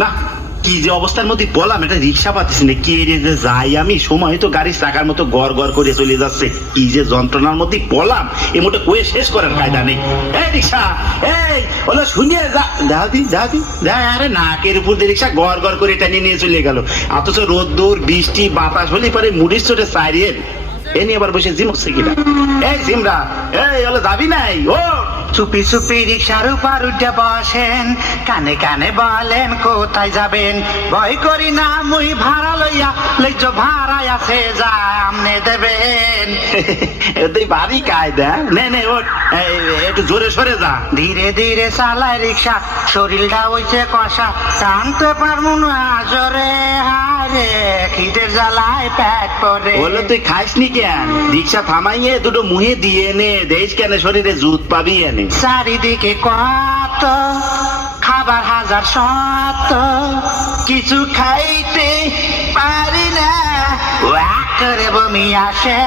না কি যে অবস্থার মধ্যে বললাম, এটা রিক্সা পাচ্ছি না, কি রে যে যাই আমি, সময় তো গাড়ির চাকার মতো গড় গড় করে চলে যাচ্ছে, কি যে যন্ত্রণার মধ্যে বললাম, এ মোটে কয়ে শেষ করার কায়দা নেই। এই রিক্সা, এই ওলা শুনিয়ে যা, দাবি আরে নাকের উপর দিয়ে রিক্সা গড় গড় করে টানি নিয়ে চলে গেল, অথচ রোদ্দুর বৃষ্টি বাতাস হলে পরে মুড়ির চোটে সাইরিয়ে এ নিয়ে আবার বসে জিমছে কিনা। এই জিমরা, এই ওলা দাবি নাই ও। চুপি চুপি রিক্সার উপর উঠে বসেন, কানে কানে বলেন কোথায় যাবেন, ভয় করি না মুই ভাড়া লইয়া, লইজ ভাড়ায় আছে যা আমনে দেবেন। তুই ভারী কায়দা, নে ওঠ, একটু জোরে সরে যা। ধীরে ধীরে চালায় রিক্সা, শরীরটা হইছে কষা, টানতে পারবো না জোরে, হারে খিদের জ্বালায় পেট পরে। বললো তুই খাইস নি কেন, রিক্সা থামাইয়ে দুটো মুহে দিয়ে নে, দেশ কেন শরীরে জুত পাবি এনে। চারিদিকে কত খাবার হাজার শত, কিছু খাইতে পারি না, ওয়াক করে বমি আসে।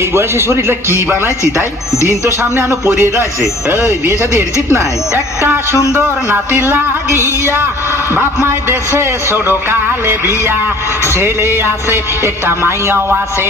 এই বয়সে শরীরটা কি বানাইছি তাই, দিন তো সামনে আনো পড়িয়ে রয়েছে, এই বিয়ে সাথে এরচিত নাই। একটা সুন্দর নাতি লাগিয়া বাপ মাই দেশে ছোট কালে বিয়া, ছেলে আছে একটা মাইয়াও আছে,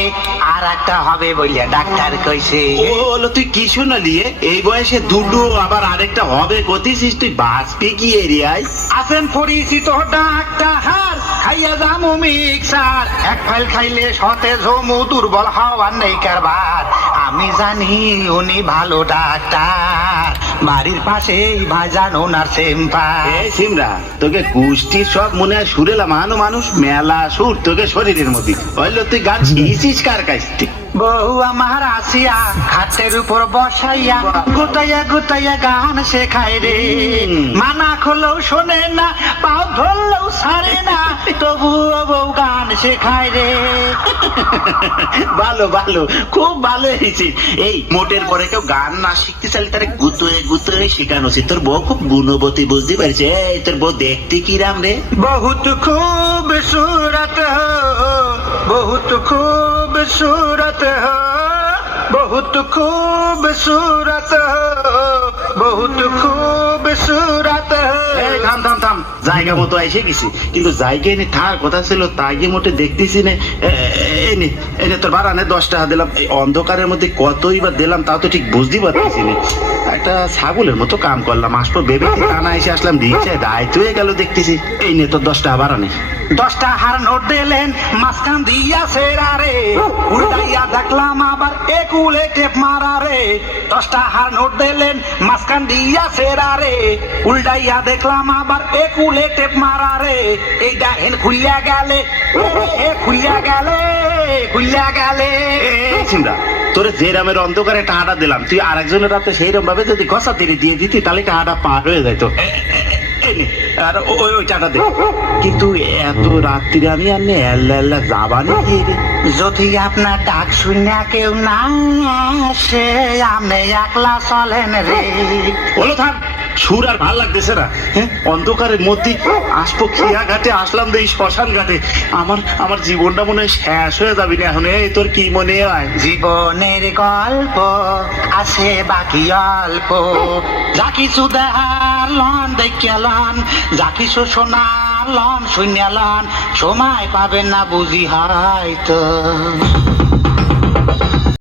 আর একটা হবে বলিয়া ডাক্তার কইছে। ও হলো তুই কি শোনালি, এই বয়সে দুটো আবার আরেকটা হবে কতিছিস, তুই বাঁচবি কি এরিয়ায়? আছেন পরিচিত ডাক্তার, খাইয়া যামু মিক্সার, এক ফাইল খাইলে সতেজ হমু, দুর্বল হওয়ার নেই কারবার, আমি জানি উনি ভালো ডাক্তার, বাড়ির পাশেই ভাইজান ওনার চেম্বার। এই সিমরা, তোকে গোষ্ঠীর সব মনে হয় সুরেলা মানুষ মেলা সুর তোকে শরীরের মধ্যে, হইলো তুই গান শিখিস কার কাছ থেকে? বউ আমার আসিয়া খাটের উপর বসাইয়া গুতাইয়া গুতাইয়া গান শেখায় রে, মানা খোলেও শোনে না, পাও ধরলেও ছাড়ে না, তবুও বউ গান শেখায় রে। ভালো খুব ভালো হয়েছে। এই মোটের পরে কেউ গান না শিখতে চাইলে তারা গুতোয় শেখানো উচিত। তোর বউ খুব গুণবতী, বুঝতে পারছে? এই তোর বউ দেখতে কিরাম রে? বহুত খুব সুরত হো, বহুত খুব সুরত হো, বহুত খুব সুরত হো, বহুত খুব সুরত হো। এই থাম, জায়গা মতো এসে গেছি, কিন্তু জায়গা এনে থার কথা ছিল, তাই গিয়ে মোটে দেখতেছি না। এনে তোর বারানে 10 টাকা দিলাম, এই অন্ধকারের মধ্যে কতই বা দিলাম তাও তো ঠিক বুঝতে পারতেছি না। একটা ছাগলের মতো কাম করলাম, আসবো ভেবে টানা এসে আসলাম, রিক্সায় দায়িত্ব হয়ে গেল দেখতেছি। এই নে তোর 10 টাকা বারানে। 10টা হার নোট দিলেন, মাঝখান দিয়া সেরা রে, উল্টাইয়া দেখলাম আবার একুলে টেপ মারা রে। 10টা হার নোট দিলেন, মাঝখান দিয়া সেরা রে, উল্টাইয়া দেখলাম আবার একুলে টেপ মারা রে। এইটা হেন খুলিয়া গেলে, খুলিয়া গেলে। এই সিমরা, তোরে যে রামের অন্ধকারে টাকাটা দিলাম, তুই আরেকজনের রাতে সেই রকম ভাবে যদি ঘষা তেরে দিয়ে দিতি, তাহলে টাকাটা পার হয়ে যাইতো। এই নে, আর ওই টাকা দে। কিন্তু এত রাত্রিরে আমি আর এল্লা যাবানি কি রে? যদি আপনার ডাক শুনে কেউ না আসে, আপনি একলা চলেন রে। বলো থাক, সুর আর ভাল লাগতেছে না। হ্যাঁ, অন্ধকারের মধ্যে আসবো খেয়া ঘাটে, আসলাম এই শ্মশান ঘাটে, আমার জীবনটা মনে হয় শেষ হয়ে যাবি না এখন। এই তোর কি মনে হয়? জীবনের গল্প আছে বাকি অল্প, যা কিছু দেখার লন দেখিয়ালন, যা কিছু শোনার লন শুনিয়ালন, সময় পাবেন না বুঝি হয়তো।